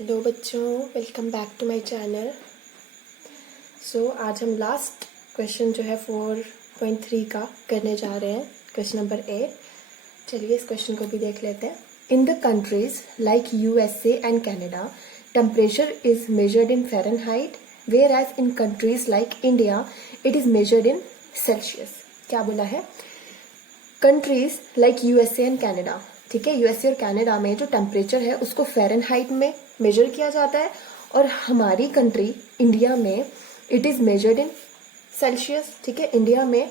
Hello बच्चों, welcome back to my channel. आज हम लास्ट क्वेश्चन जो है 4.3 का करने जा रहे हैं, क्वेश्चन नंबर 8। चलिए इस क्वेश्चन को भी देख लेते हैं। In the countries like USA and Canada temperature is measured in Fahrenheit whereas in countries like India it is measured in Celsius. क्या बोला है? Countries like USA and Canada, ठीक है, यूएसए और कनाडा में जो टेम्परेचर है उसको फ़ारेनहाइट में मेजर किया जाता है और हमारी कंट्री इंडिया में it is measured in Celsius. ठीक है, इंडिया में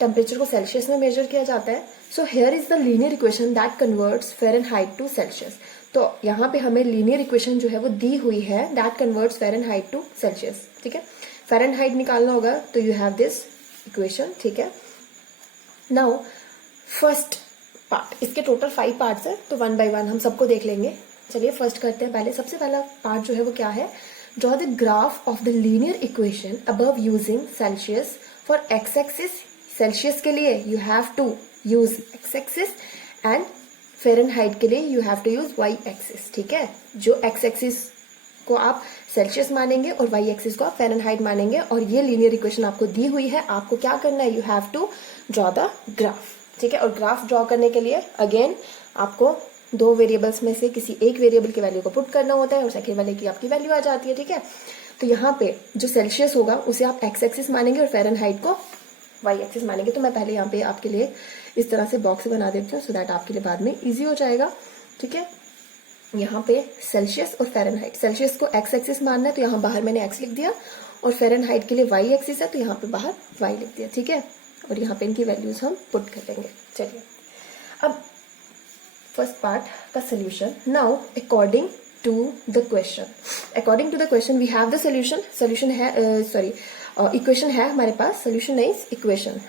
टेम्परेचर को सेल्सियस में मेजर किया जाता है। So here is the linear equation that converts Fahrenheit to Celsius. तो यहाँ पे हमें लीनियर इक्वेशन जो है वो दी हुई है that converts Fahrenheit to Celsius. ठीक है, फ़ारेनहाइट निकालना होगा तो यू हैव दिस इक्वेशन। ठीक है, नाउ फर्स्ट पार्ट, इसके टोटल 5 पार्ट्स है तो 1 बाय 1 हम सबको देख लेंगे। चलिए फर्स्ट करते हैं। पहले सबसे पहला पार्ट जो है वो क्या है? Draw the graph of the linear equation above using Celsius for X axis. Celsius के लिए you have to use X axis and Fahrenheit के लिए you have to use Y axis. ठीक है, जो एक्स एक्सिस को आप सेल्सियस मानेंगे और वाई एक्सिस को आप फ़ारेनहाइट मानेंगे और ये लीनियर इक्वेशन आपको दी हुई है। आपको क्या करना है? You have to draw the graph. ठीक है, और ग्राफ ड्रॉ करने के लिए अगेन आपको 2 वेरिएबल्स में से किसी एक वेरिएबल की वैल्यू को पुट करना होता है और सेकेंड वाले की आपकी वैल्यू आ जाती है। ठीक है, तो यहाँ पे जो सेल्सियस होगा उसे आप एक्स एक्सिस मानेंगे और फ़ारेनहाइट को वाई एक्सिस मानेंगे। तो मैं पहले यहाँ पे आपके लिए इस तरह से बॉक्स बना देती हूँ सो दैट आपके लिए बाद में ईजी हो जाएगा। ठीक है, यहाँ पे सेल्सियस और फ़ारेनहाइट, सेल्सियस को एक्स एक्सिस मानना है तो यहाँ बाहर मैंने एक्स लिख दिया और फ़ारेनहाइट के लिए वाई एक्सिस है तो यहाँ पे बाहर वाई लिख दिया। ठीक है, और यहाँ पे इनकी वैल्यूज हम पुट कर लेंगे। चलिए अब फर्स्ट पार्ट का solution. Now according to the question we have the solution. Solution है इक्वेशन है हमारे पास, सोल्यूशन नहीं इक्वेशन।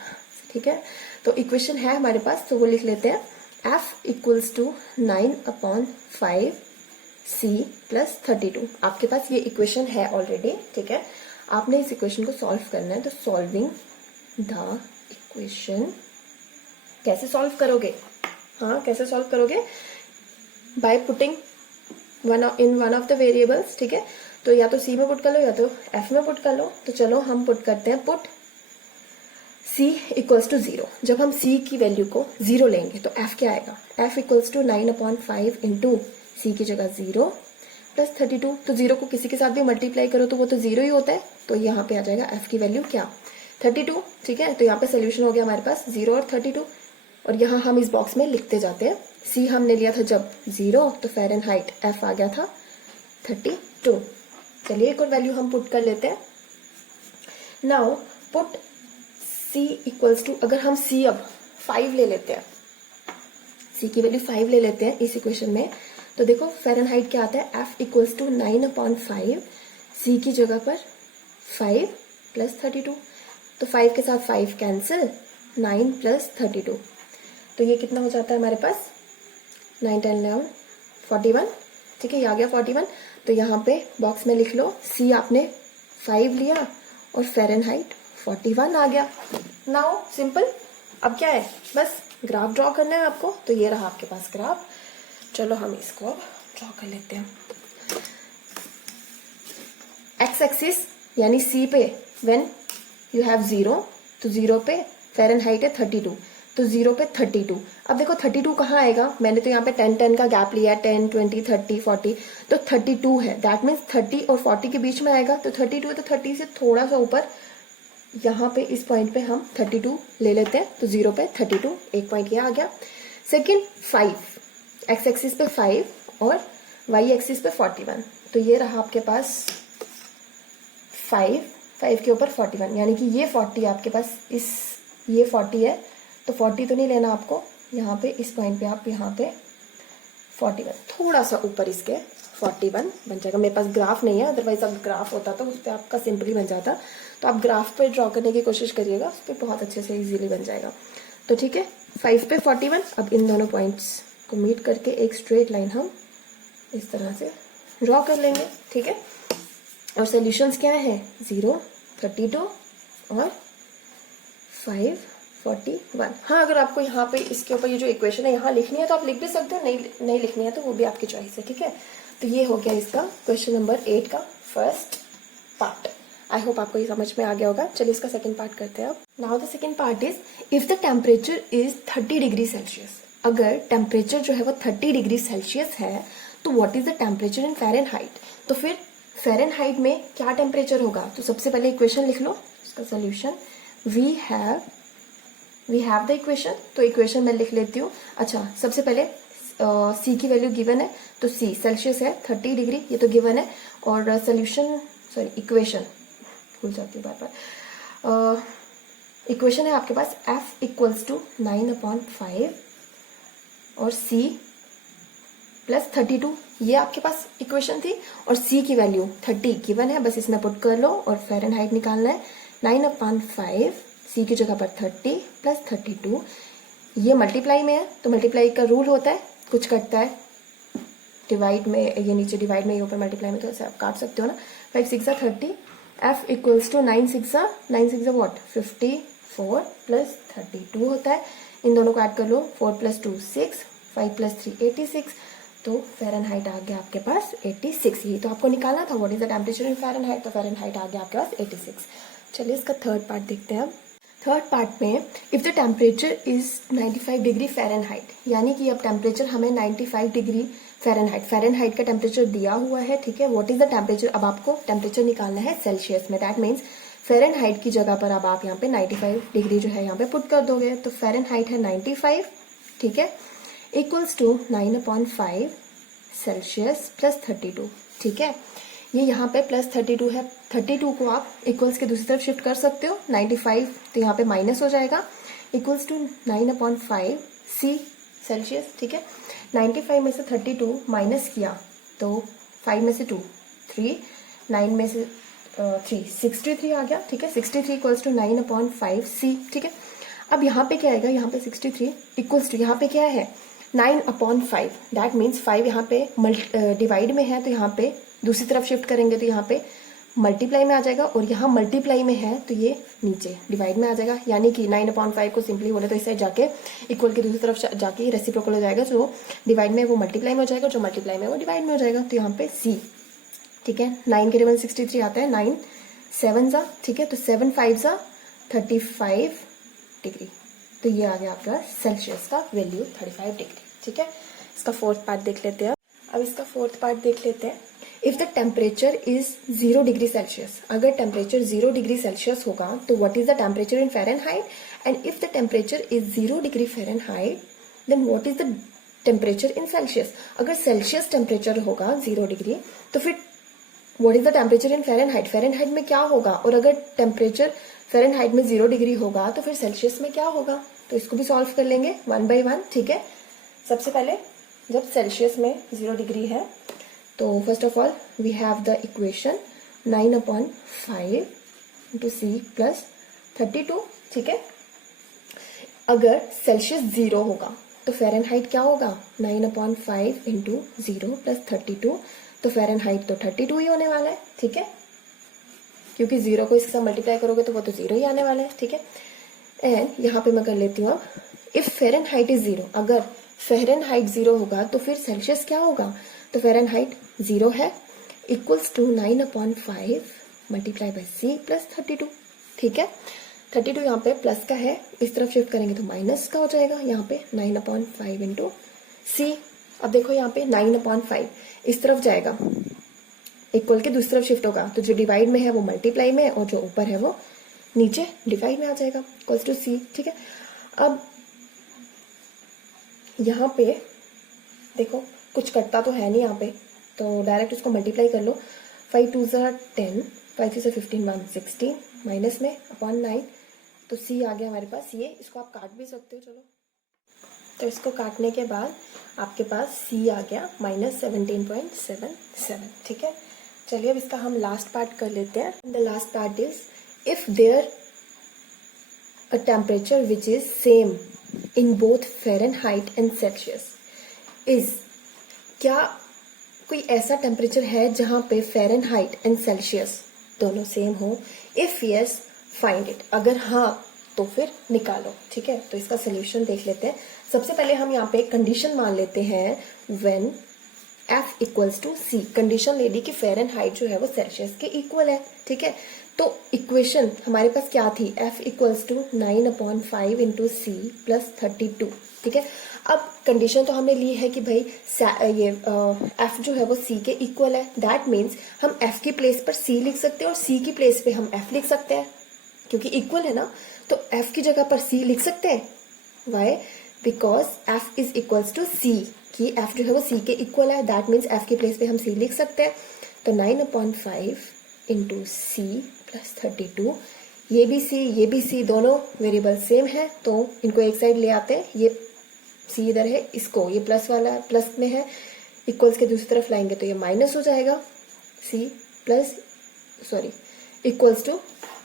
ठीक है, तो इक्वेशन है हमारे पास तो वो लिख लेते हैं। f equals to 9/5 c plus 32। आपके पास ये इक्वेशन है ऑलरेडी। ठीक है, आपने इस इक्वेशन को सॉल्व करना है। तो सॉल्विंग द इक्वेशन कैसे सॉल्व करोगे? हाँ, कैसे सॉल्व करोगे? By putting one of the variables. ठीक है, तो या तो c में पुट कर लो या तो f में पुट कर लो। तो चलो हम पुट करते हैं, पुट c इक्वल्स टू 0। जब हम c की वैल्यू को 0 लेंगे तो f क्या आएगा? f equals to 9/5 into c की जगह 0 प्लस 32। तो 0 को किसी के साथ भी मल्टीप्लाई करो तो वो तो 0 ही होता है। तो यहाँ पे आ जाएगा f की वैल्यू क्या? 32। ठीक है, तो यहाँ पे सोल्यूशन हो गया हमारे पास 0 और 32। और यहाँ हम इस बॉक्स में लिखते जाते हैं। c हमने लिया था जब 0 तो फ़ारेनहाइट f आ गया था 32। चलिए एक और वैल्यू हम पुट कर लेते हैं। Now put c equals to, अगर हम c अब 5 ले लेते हैं, c की वैल्यू 5 ले लेते हैं इस इक्वेशन में, तो देखो फ़ारेनहाइट क्या आता है? f इक्वल्स टू 9/5 c की जगह पर 5 प्लस 32। तो 5 के साथ 5 कैंसिल, 9 प्लस 32। तो ये कितना हो जाता है हमारे पास? 9 10 11 41। ठीक है, ये आ गया 41। तो यहाँ पे बॉक्स में लिख लो c आपने 5 लिया और फ़ारेनहाइट 41 आ गया। नाउ सिंपल, अब क्या है? बस ग्राफ ड्रॉ करना है आपको। तो ये रहा आपके पास ग्राफ। चलो हम इसको अब ड्रॉ कर लेते हैं। एक्स एक्सिस यानी c पे व्हेन यू हैव 0, तो 0 पे फ़ारेनहाइट है 32, तो 0 पे 32। अब देखो 32 कहाँ आएगा? मैंने तो यहाँ पे 10 का गैप लिया है, 10 20 30 40, तो 32 है। दैट मीन्स 30 और 40 के बीच में आएगा। तो 32 है तो 30 से थोड़ा सा ऊपर यहाँ पे इस पॉइंट पे हम 32 ले लेते हैं। तो 0 पे 32, एक पॉइंट ये आ गया। सेकेंड 5, एक्स एक्सिस पे 5 और वाई एक्सिस पे 41। तो ये रहा आपके पास 5 के ऊपर 41, यानी कि ये 40 आपके पास, ये 40 है तो 40 तो नहीं लेना आपको। यहाँ पे इस पॉइंट पे आप यहाँ पे 41, थोड़ा सा ऊपर इसके 41 बन जाएगा। मेरे पास ग्राफ नहीं है, अदरवाइज अब ग्राफ होता तो उस पर आपका सिंपली बन जाता। तो आप ग्राफ पे ड्रॉ करने की कोशिश करिएगा, उस पर बहुत अच्छे से इजीली बन जाएगा। तो ठीक है, 5 पे 41। अब इन दोनों पॉइंट्स को मीट करके एक स्ट्रेट लाइन हम इस तरह से ड्रॉ कर लेंगे। ठीक है, और सोल्यूशंस क्या है? 0 32 और 5 41। हाँ, अगर आपको यहाँ पे इसके ऊपर ये जो इक्वेशन है यहाँ लिखनी है तो आप लिख भी सकते हो, नहीं लिखनी है तो वो भी आपकी चॉइस है। ठीक है, तो ये हो गया इसका क्वेश्चन नंबर 8 का फर्स्ट पार्ट। आई होप आपको ये समझ में आ गया होगा। चलिए इसका सेकंड पार्ट करते हैं अब। Now the second part is if the temperature is 30 degree Celsius. अगर टेम्परेचर जो है वो 30 डिग्री सेल्सियस है तो what is the temperature in Fahrenheit. तो फिर फ़ारेनहाइट में क्या टेम्परेचर होगा। तो सबसे पहले इक्वेशन लिख लो, इसका solution we have the equation. तो इक्वेशन मैं लिख लेती हूँ। अच्छा, सबसे पहले सी की वैल्यू गिवन है, तो सी सेल्सियस है 30 डिग्री, ये तो गिवन है। और सोल्यूशन इक्वेशन भूल जाती हूँ बार बार। इक्वेशन है आपके पास F इक्वल्स टू 9/5 और C प्लस 32, ये आपके पास इक्वेशन थी। और C की वैल्यू 30 गिवन है, बस इसमें पुट कर लो और फ़ारेनहाइट निकालना है। 9/5 C की जगह पर 30 प्लस 32, ये मल्टीप्लाई में है तो मल्टीप्लाई का रूल होता है, कुछ कटता है डिवाइड में, ये नीचे डिवाइड में, ये ऊपर मल्टीप्लाई में, तो ऐसे आप काट सकते हो ना। 5 6 30, F equals to 9 6 what 54 plus 32 होता है। इन दोनों को ऐड कर लो, 4 + 2 6, 5 + 3 86, तो फ़ारेनहाइट आ गया आपके पास 86। ये तो आपको निकालना था what is the temperature in Fahrenheit, तो फ़ारेनहाइट आ गया आपके पास 86। चलिए इसका थर्ड पार्ट देखते हैं अब। थर्ड पार्ट में if the temperature is 95 degree Fahrenheit, यानी कि अब टेम्परेचर हमें 95 डिग्री फ़ारेनहाइट का टेम्परेचर दिया हुआ है, ठीक है। व्हाट इज द टेम्परेचर, अब आपको टेम्परेचर निकालना है सेल्सियस में। दैट मीन्स फ़ारेनहाइट की जगह पर अब आप यहाँ पे 95 डिग्री जो है यहाँ पे पुट कर दोगे, तो फ़ारेनहाइट है 95, ठीक है, इक्वल्स टू 9/5 सेल्सियस प्लस 32, ठीक है। ये यहाँ पे प्लस 32 है, 32 को आप इक्वल्स के दूसरी तरफ शिफ्ट कर सकते हो। 95 तो यहाँ पे माइनस हो जाएगा, इक्वल्स टू 9/5 C सेल्सियस, ठीक है। 95 में से 32 माइनस किया तो 5 में से 2 3, 9 में से 3 63 आ गया, ठीक है। 63 इक्वल्स टू 9/5 C, ठीक है। अब यहाँ पे क्या आएगा, यहाँ पे 63 इक्वल्स टू, यहाँ पे क्या है 9/5, दैट मीन्स 5 यहाँ पे डिवाइड में है तो यहाँ पे दूसरी तरफ शिफ्ट करेंगे तो यहाँ पे मल्टीप्लाई में आ जाएगा, और यहाँ मल्टीप्लाई में है तो ये नीचे डिवाइड में आ जाएगा। यानी कि 9/5 को सिंपली बोले तो इस साइड जाके इक्वल की दूसरी तरफ जाके रेसिप्रोकल हो जाएगा, जो डिवाइड में वो मल्टीप्लाई में हो जाएगा, जो मल्टीप्लाई में वो डिवाइड में हो जाएगा। तो यहाँ पे C, ठीक है। 9 के टेबल 63 आता है, 9 7 जा, ठीक है, तो 7 5 जा 35 डिग्री, तो ये आ गया आपका सेल्सियस का वैल्यू 35 डिग्री, ठीक है। इसका फोर्थ पार्ट देख लेते हैं। अब इसका फोर्थ पार्ट देख लेते हैं। If the temperature is 0 degree Celsius, अगर टेम्परेचर 0 डिग्री सेल्सियस होगा तो what is the temperature in Fahrenheit, and if the temperature is 0 degree Fahrenheit then what is the temperature in Celsius. अगर Celsius temperature होगा 0 degree तो फिर what is the temperature in Fahrenheit, Fahrenheit में क्या होगा। और अगर टेम्परेचर फ़ारेनहाइट में 0 डिग्री होगा तो फिर सेल्सियस में क्या होगा, तो इसको भी सॉल्व कर लेंगे 1 by 1, ठीक है। सबसे पहले जब सेल्सियस में 0 डिग्री है तो first of all we have the equation 9/5 into C plus 32, ठीक है। अगर सेल्सियस 0 होगा तो फ़ारेनहाइट क्या होगा 9/5 इंटू 0 प्लस 32, तो फ़ारेनहाइट तो 32 ही होने वाला है, ठीक है, क्योंकि 0 को इसके साथ मल्टीप्लाई करोगे तो वो तो 0 ही आने वाला है, ठीक है। एंड यहाँ पे मैं कर लेती हूँ अब इफ फ़ारेनहाइट इज 0, अगर फ़ारेनहाइट 0 होगा तो फिर सेल्सियस क्या होगा, तो फ़ारेनहाइट 0 है, equals to 9/5 multiply by C plus 32, ठीक है। 32 यहाँ पे प्लस का है, इस तरफ शिफ्ट करेंगे तो माइनस का हो जाएगा, यहाँ पे 9/5 इंटू C। अब देखो यहाँ पे 9/5 इस तरफ जाएगा, इक्वल के दूसरी तरफ शिफ्ट होगा, तो जो डिवाइड में है वो मल्टीप्लाई में, और जो ऊपर है वो नीचे डिवाइड में आ जाएगा, इक्वल्स टू C, ठीक है। अब यहाँ पे देखो कुछ कटता तो है नहीं यहाँ पे, तो डायरेक्ट उसको मल्टीप्लाई कर लो। 5 2 10, 5 3 15 1 16 माइनस में अपॉन 9, तो C आ गया हमारे पास। ये इसको आप काट भी सकते हो, चलो, तो इसको काटने के बाद आपके पास C आ गया -17.77, ठीक है। चलिए अब इसका हम लास्ट पार्ट कर लेते हैं। The last part is if there a temperature which is same in both Fahrenheit and Celsius is, क्या कोई ऐसा टेम्परेचर है जहां पे फ़ारेनहाइट एंड सेल्सियस दोनों सेम हो। इफ यस फाइंड इट, अगर हाँ तो फिर निकालो, ठीक है। तो इसका सोल्यूशन देख लेते हैं। सबसे पहले हम यहाँ पे कंडीशन मान लेते हैं when F equals to C, condition ले ली कि फ़ारेनहाइट जो है वो सेल्सियस के इक्वल है, ठीक है। तो इक्वेशन हमारे पास क्या थी, F equals to 9/5 into C plus 32, ठीक है। अब कंडीशन तो हमने ली है कि भाई ये F जो है वो C के इक्वल है, दैट मीन्स हम F की प्लेस पर C लिख सकते हैं और C की प्लेस पे हम F लिख सकते हैं, क्योंकि इक्वल है ना, तो F की जगह पर C लिख सकते हैं। Why? Because F is equals to C, कि F जो है वो C के इक्वल है, दैट मीन्स F की प्लेस पे हम C लिख सकते हैं। तो 9/5 इंटू C प्लस 32, ये भी C दोनों वेरिएबल सेम है, तो इनको एक साइड ले आते हैं, ये C इधर है, इसको ये प्लस वाला प्लस में है, इक्वल्स के दूसरी तरफ लाएंगे तो ये माइनस हो जाएगा, C प्लस इक्वल्स टू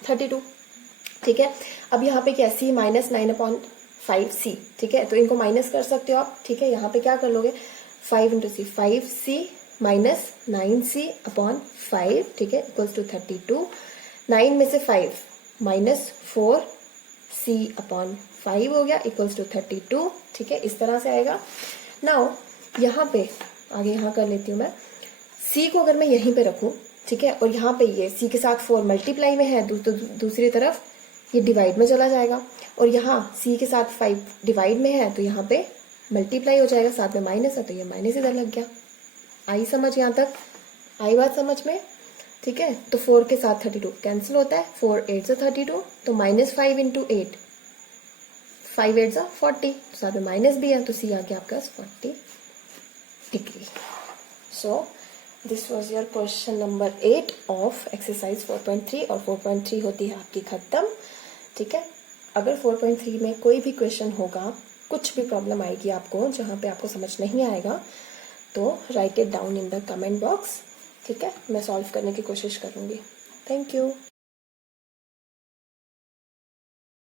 32, ठीक है। अब यहाँ पे क्या, C माइनस 9/5C, ठीक है, तो इनको माइनस कर सकते हो आप, ठीक है। यहाँ पे क्या कर लोगे, 5 into C, 5C minus 9C/5, ठीक है, इक्वल्स टू 32। 9 में से 5 माइनस 4C/5 हो गया, इक्वल्स टू 32, ठीक है, इस तरह से आएगा। नाउ यहाँ पे आगे यहाँ कर लेती हूँ मैं, C को अगर मैं यहीं पे रखूँ, ठीक है, और यहाँ पे ये C के साथ 4 मल्टीप्लाई में है, दूसरी तरफ ये डिवाइड में चला जाएगा, और यहाँ C के साथ 5 डिवाइड में है, तो यहाँ पे मल्टीप्लाई हो जाएगा, साथ में माइनस है तो ये माइनस इधर लग गया। आई समझ, यहाँ तक आई बात समझ में, ठीक है। तो 4 के साथ 32 कैंसिल होता है, 4 8 से 32, तो -5 इंटू 8, 5 8 से 40, साथ में माइनस भी है, तो C आ गया आपके पास 40 degree. So this was your question number 8 of exercise 4.3, और 4.3 होती है आपकी खत्म, ठीक है। अगर 4.3 में कोई भी क्वेश्चन होगा, कुछ भी प्रॉब्लम आएगी आपको जहाँ पे आपको समझ नहीं आएगा, तो right it down in the comment box, ठीक है, मैं सॉल्व करने की कोशिश करूँगी। Thank you.